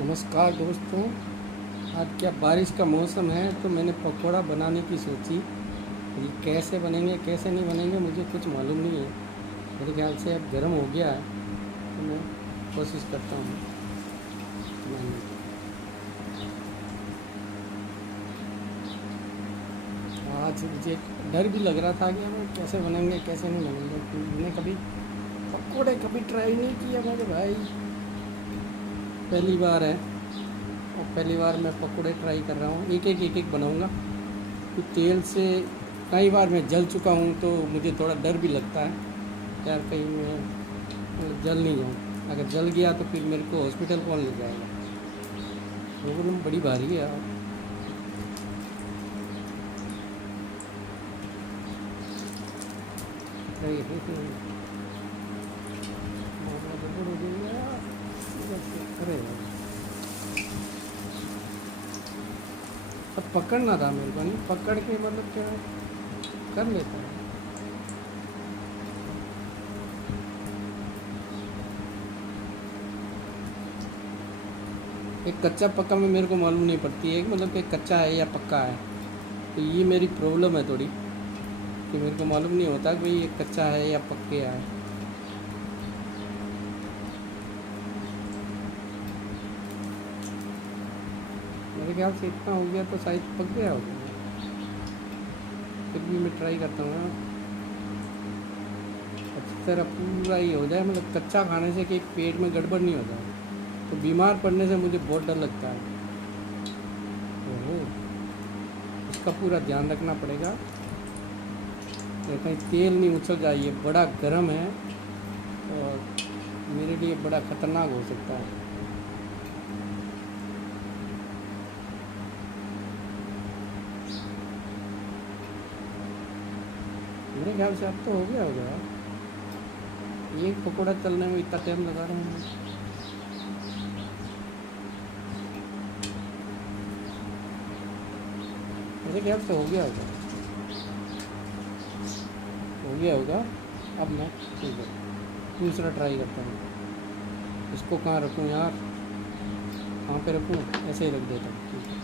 नमस्कार दोस्तों। आज क्या बारिश का मौसम है तो मैंने पकौड़ा बनाने की सोची। ये कैसे बनेंगे कैसे नहीं बनेंगे मुझे कुछ मालूम नहीं है। मेरे ख्याल से अब गर्म हो गया है तो मैं कोशिश करता हूँ बनाने की। आज मुझे डर भी लग रहा था कि हमें कैसे बनेंगे कैसे नहीं बनेंगे, क्योंकि मैंने कभी पकौड़े कभी ट्राई नहीं किया मेरे भाई। पहली बार है और पहली बार मैं पकौड़े ट्राई कर रहा हूँ। एक एक बनाऊँगा। कि तेल से कई बार मैं जल चुका हूँ तो मुझे थोड़ा डर भी लगता है यार, कहीं मैं जल नहीं जाऊँ। अगर जल गया तो फिर मेरे को हॉस्पिटल कौन ले जाएगा। प्रॉब्लम बड़ी भारी है यार। अरे यार, अब पकड़ना था मेरे को, नहीं पकड़ के मतलब क्या कर लेता है। एक कच्चा पक्का में मेरे को मालूम नहीं पड़ती है कि मतलब कि कच्चा है या पक्का है। तो ये मेरी प्रॉब्लम है थोड़ी, कि मेरे को मालूम नहीं होता कि भाई ये कच्चा है या पक्के है। मेरे ख्याल से इतना हो गया तो शायद पक गया होगा। फिर भी मैं ट्राई करता हूँ अच्छी तरह पूरा ही हो जाए, मतलब कच्चा खाने से कि पेट में गड़बड़ नहीं हो जाए। तो बीमार पड़ने से मुझे बहुत डर लगता है। ओहो, इसका पूरा ध्यान रखना पड़ेगा कि कहीं तेल नहीं उछल जाए। ये बड़ा गर्म है और मेरे लिए बड़ा ख़तरनाक हो सकता है। मेरे ख्याल से अब तो हो गया होगा। एक पकौड़ा तलने में इतना टाइम लगा रहे हैं। मेरे ख्याल से हो गया होगा, हो गया होगा। अब मैं ठीक है दूसरा ट्राई करता हूँ। इसको कहाँ रखूँ यार, कहाँ पे रखूँ? ऐसे ही रख देता हूँ, ठीक है।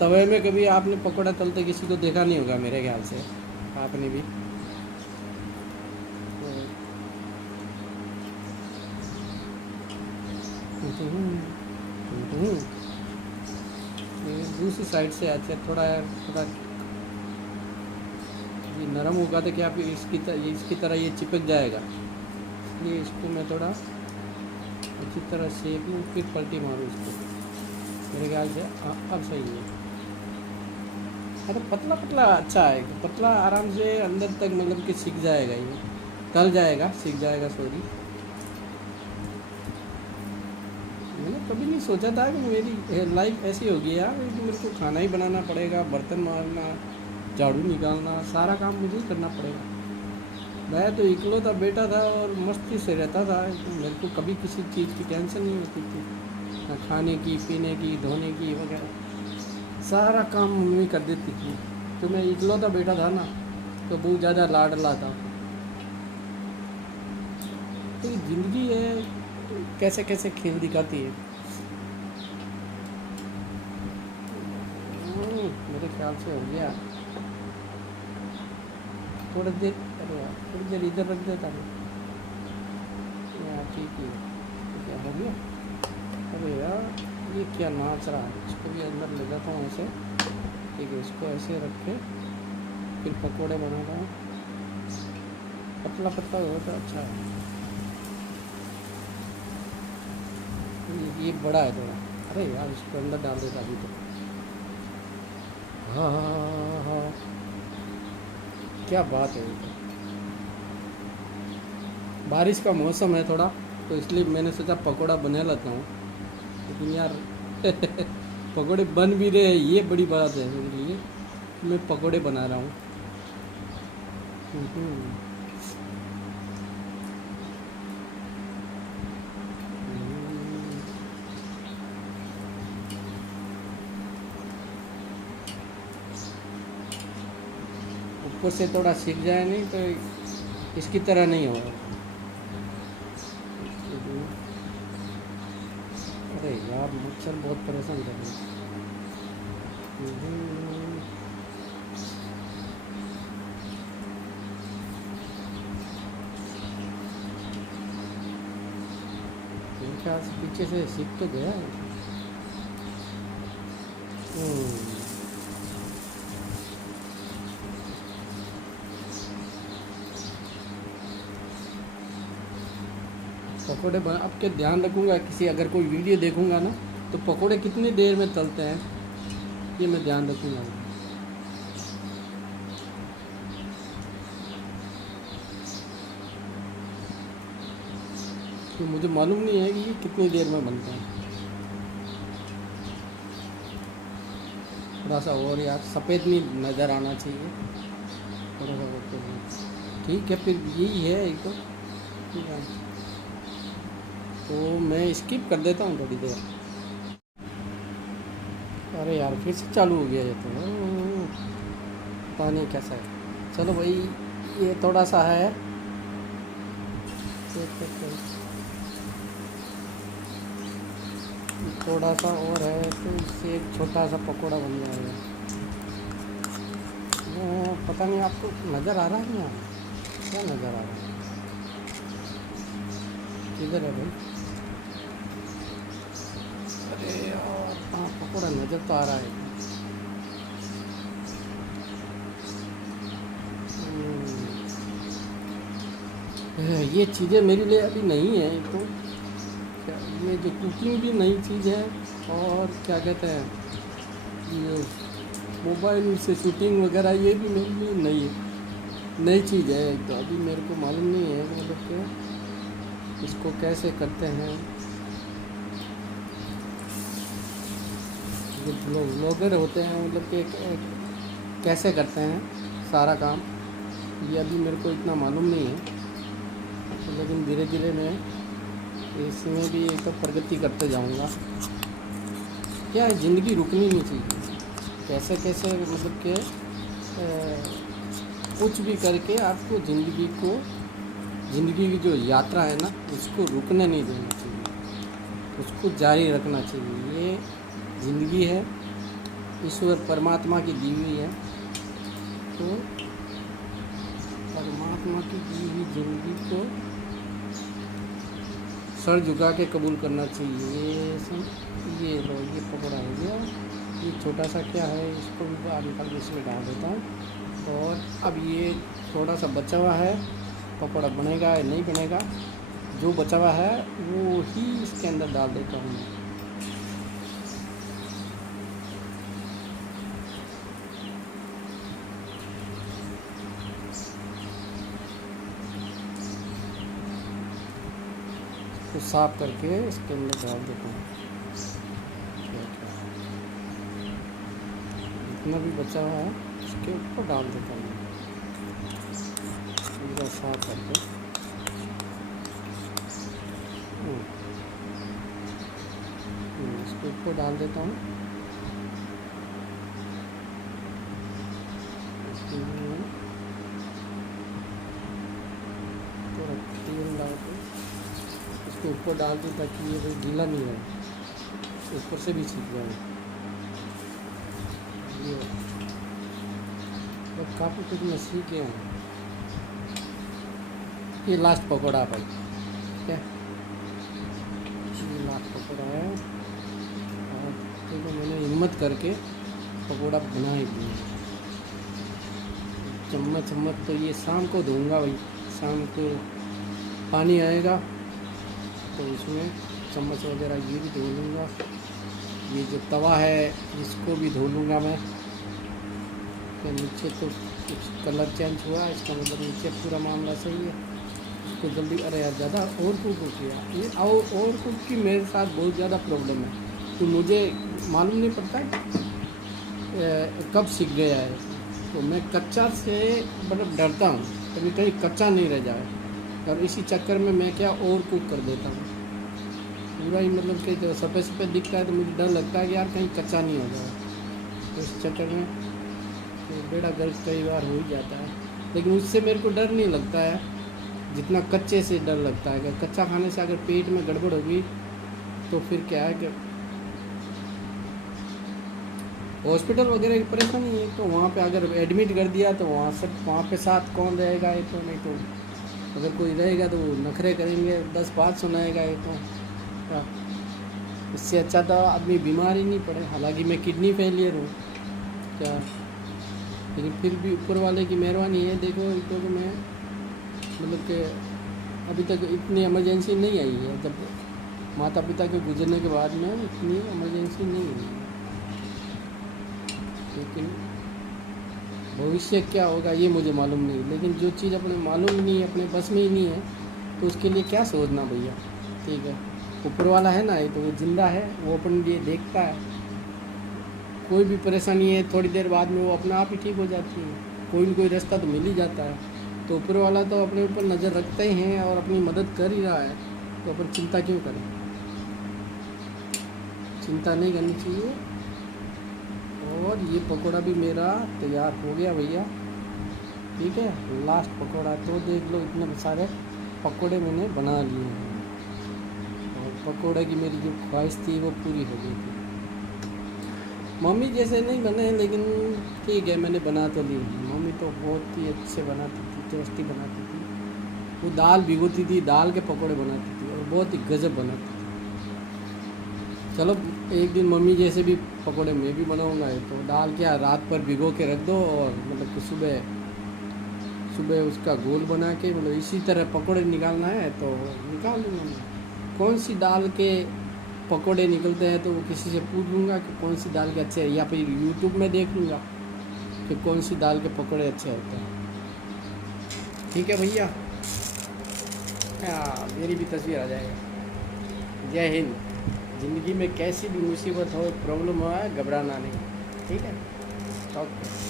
तवे में कभी आपने पकौड़ा तलते किसी को देखा नहीं होगा मेरे ख्याल से, आपने भी। ये दूसरी साइड से अच्छा थोड़ा थोड़ा ये नरम होगा तो क्या फिर इसकी तरह ये चिपक जाएगा। इसलिए इसको मैं थोड़ा अच्छी तरह सेक लूँ फिर पलटी मारूँ इसको। मेरे ख्याल से अब सही है। अरे पतला पतला अच्छा है, तो पतला आराम से अंदर तक मतलब कि सीख जाएगा, ये तल जाएगा, सीख जाएगा। सॉरी, मैंने कभी नहीं सोचा था कि मेरी लाइफ ऐसी होगी यार कि मेरे को खाना ही बनाना पड़ेगा, बर्तन मारना, झाड़ू निकालना, सारा काम मुझे ही करना पड़ेगा। मैं तो इकलौता बेटा था और मस्ती से रहता था, तो मेरे को कभी किसी चीज़ की टेंशन नहीं होती थी, ना खाने की, पीने की, धोने की वगैरह। सारा काम मम्मी कर देती थी। तो मैं इकलौता बेटा था ना, तो बहुत ज़्यादा लाडला था। तो ये ज़िंदगी है, कैसे कैसे खेल दिखाती है। मेरे ख्याल से हो गया। थोड़ी देर, अरे यार थोड़ी देर इधर रख देता मैं यार, ठीक है। ठीक है, हो गया। अरे यार ये क्या नाच रहा है, इसको भी अंदर ले जाता हूँ ऐसे। ठीक है, इसको ऐसे रख के फिर पकोड़े बनाता हूँ। पतला पतला हो तो अच्छा है। ये बड़ा है थोड़ा। अरे यार इसको अंदर डाल देता अभी तो। हाँ हाँ हाँ हाँ हाँ, हाँ। क्या बात है। बारिश का मौसम है थोड़ा, तो इसलिए मैंने सोचा पकोड़ा बना लेता हूँ। लेकिन यार पकोड़े बन भी रहे हैं, ये बड़ी बात है मेरे लिए। मैं पकोड़े बना रहा हूँ। हम्म, ऊपर से थोड़ा सीख जाए नहीं तो इसकी तरह नहीं होगा। अरे यार मच्छर बहुत परेशान कर रहे हैं। मेरे ख्याल से पीछे से सीख तो गया है। हम्म, पकोड़े बना अब के ध्यान रखूँगा, किसी अगर कोई वीडियो देखूँगा ना तो पकोड़े कितनी देर में तलते हैं ये मैं ध्यान रखूँगा। तो मुझे मालूम नहीं है कि ये कितनी देर में बनते हैं। थोड़ा सा और यार सफ़ेद नहीं नज़र आना चाहिए, थोड़ा सा और कर ठीक है, फिर यही है एक तो। ठीक है, तो मैं स्किप कर देता हूँ थोड़ी देर। अरे यार फिर से चालू हो गया ये तो, पता नहीं कैसा है। चलो भाई, ये थोड़ा सा है, थोड़ा सा और है तो इससे एक छोटा सा पकोड़ा बन जाएगा। वो पता नहीं आपको नज़र आ रहा है यहाँ, क्या नज़र आ रहा है, किधर है भाई? अरे यार हाँ, पकोड़ा नज़र तो आ रहा है। ये चीज़ें मेरे लिए अभी नहीं है तो ये जो कुकिंग भी नई चीज़ है, और क्या कहते हैं ये मोबाइल से शूटिंग वगैरह ये भी मेरे लिए नई चीज़ है। तो अभी मेरे को मालूम नहीं है मतलब कि इसको कैसे करते हैं। जो ब्लॉगर होते हैं मतलब कि कैसे करते हैं सारा काम, ये अभी मेरे को इतना मालूम नहीं है। लेकिन धीरे धीरे मैं इसमें भी एक तो प्रगति करते जाऊंगा। क्या है, ज़िंदगी रुकनी नहीं चाहिए। कैसे कैसे मतलब कि कुछ भी करके आपको ज़िंदगी की जो यात्रा है ना उसको रुकने नहीं देना चाहिए, उसको जारी रखना चाहिए। ये ज़िंदगी है, ईश्वर परमात्मा की दी हुई है, तो परमात्मा की दी हुई ज़िंदगी को सर झुका के कबूल करना चाहिए। ये लो, ये पकड़ा हो गया। ये छोटा सा क्या है, इसको भी बाहर निकाल के इसमें डाल देता हूँ। और अब ये थोड़ा सा बचा हुआ है, पकौड़ा बनेगा या नहीं बनेगा, जो बचा हुआ है वो ही इसके अंदर डाल देता हूँ। तो साफ करके इसके अंदर डाल देता हूँ। जितना भी बचा हुआ है इसके ऊपर डाल देता हूँ, पूरा साफ करके। इसके ऊपर डाल देता हूँ। थोड़ा तेल डाल के इसके ऊपर डाल दूँ ताकि ये गीला नहीं रहे, ऊपर से भी सीख जाए। ये और काफ़ी कुछ मैं सीख गया हूँ। ये लास्ट पकौड़ा भाई, ठीक है, ये लास्ट पकौड़ा है। और देखो मैंने हिम्मत करके पकौड़ा बना ही दिया। चम्मच तो ये शाम को धोऊंगा भाई, शाम को पानी आएगा तो इसमें चम्मच वगैरह ये भी धो लूँगा। ये जो तवा है इसको भी धो लूँगा मैं। तो नीचे तो कुछ कलर चेंज हुआ है, इसका मतलब नीचे पूरा मामला सही है। इसको जल्दी, अरे यार ज़्यादा और कुक हो गया ये, और कुक की मेरे साथ बहुत ज़्यादा प्रॉब्लम है। तो मुझे मालूम नहीं पड़ता कब सीख गया है। तो मैं कच्चा से मतलब डरता हूँ, कभी कहीं कच्चा नहीं रह जाए, और इसी चक्कर में मैं क्या और कुक कर देता हूँ पूरा ही, मतलब कि जो सफ़ेद सफ़ेद दिखता है तो मुझे डर लगता है कि यार कहीं कच्चा नहीं हो जाए। तो इस चक्कर में तो बेड़ा गर्क कई बार हो ही जाता है, लेकिन उससे मेरे को डर नहीं लगता है जितना कच्चे से डर लगता है। अगर कच्चा खाने से अगर पेट में गड़बड़ होगी तो फिर क्या है कि हॉस्पिटल वगैरह की परेशानी है। तो वहाँ पे अगर एडमिट कर दिया तो वहाँ पे साथ कौन रहेगा, ये तो नहीं तो अगर कोई रहेगा तो वो नखरे करेंगे, 10 बात सुनाएगा, ये तो क्या। इससे अच्छा तो आदमी बीमार ही नहीं पड़े। हालांकि मैं किडनी फेलियर हूँ क्या, लेकिन फिर भी ऊपर वाले की मेहरबानी है। देखो तो मैं मतलब कि अभी तक इतनी इमरजेंसी नहीं आई है, जब माता पिता के गुजरने के बाद में इतनी इमरजेंसी नहीं आई है। लेकिन भविष्य क्या होगा ये मुझे मालूम नहीं, लेकिन जो चीज़ अपने मालूम ही नहीं है, अपने बस में ही नहीं है, तो उसके लिए क्या सोचना भैया। ठीक है, ऊपर वाला है ना, ये तो वो जिंदा है, वो अपने लिए देखता है। कोई भी परेशानी है थोड़ी देर बाद में वो अपने आप ही ठीक हो जाती है, कोई न कोई रास्ता तो मिल ही जाता है। तो ऊपर वाला तो अपने ऊपर नज़र रखते ही हैं और अपनी मदद कर ही रहा है, तो अपन चिंता क्यों करें। चिंता नहीं करनी चाहिए। और ये पकौड़ा भी मेरा तैयार हो गया भैया। ठीक है, लास्ट पकौड़ा, तो देख लो इतने सारे पकौड़े मैंने बना लिए हैं, और पकौड़े की मेरी जो ख्वाहिश थी वो पूरी हो गई थी। मम्मी जैसे नहीं बने, लेकिन ठीक है मैंने बना तो ली। मम्मी तो बहुत ही अच्छे बनाती थी, टेस्टी बनाती थी। वो दाल भिगोती थी, दाल के पकौड़े बनाती थी और बहुत ही गजब बनाती थी। चलो एक दिन मम्मी जैसे भी पकौड़े मैं भी बनाऊंगा। तो दाल क्या रात पर भिगो के रख दो, और मतलब कि सुबह सुबह उसका घोल बना के, मतलब इसी तरह पकौड़े निकालना है तो निकाल लूँगा मैं। कौन सी दाल के पकौड़े निकलते हैं तो वो किसी से पूछ लूँगा कि कौन सी दाल के अच्छे हैं, या फिर यूट्यूब में देख लूँगा कि कौन सी दाल के पकौड़े अच्छे होते हैं। ठीक है भैया, मेरी भी तस्वीर आ जाएगी। जय हिंद। ज़िंदगी में कैसी भी मुसीबत हो, प्रॉब्लम हो, घबराना नहीं। ठीक है, ओके।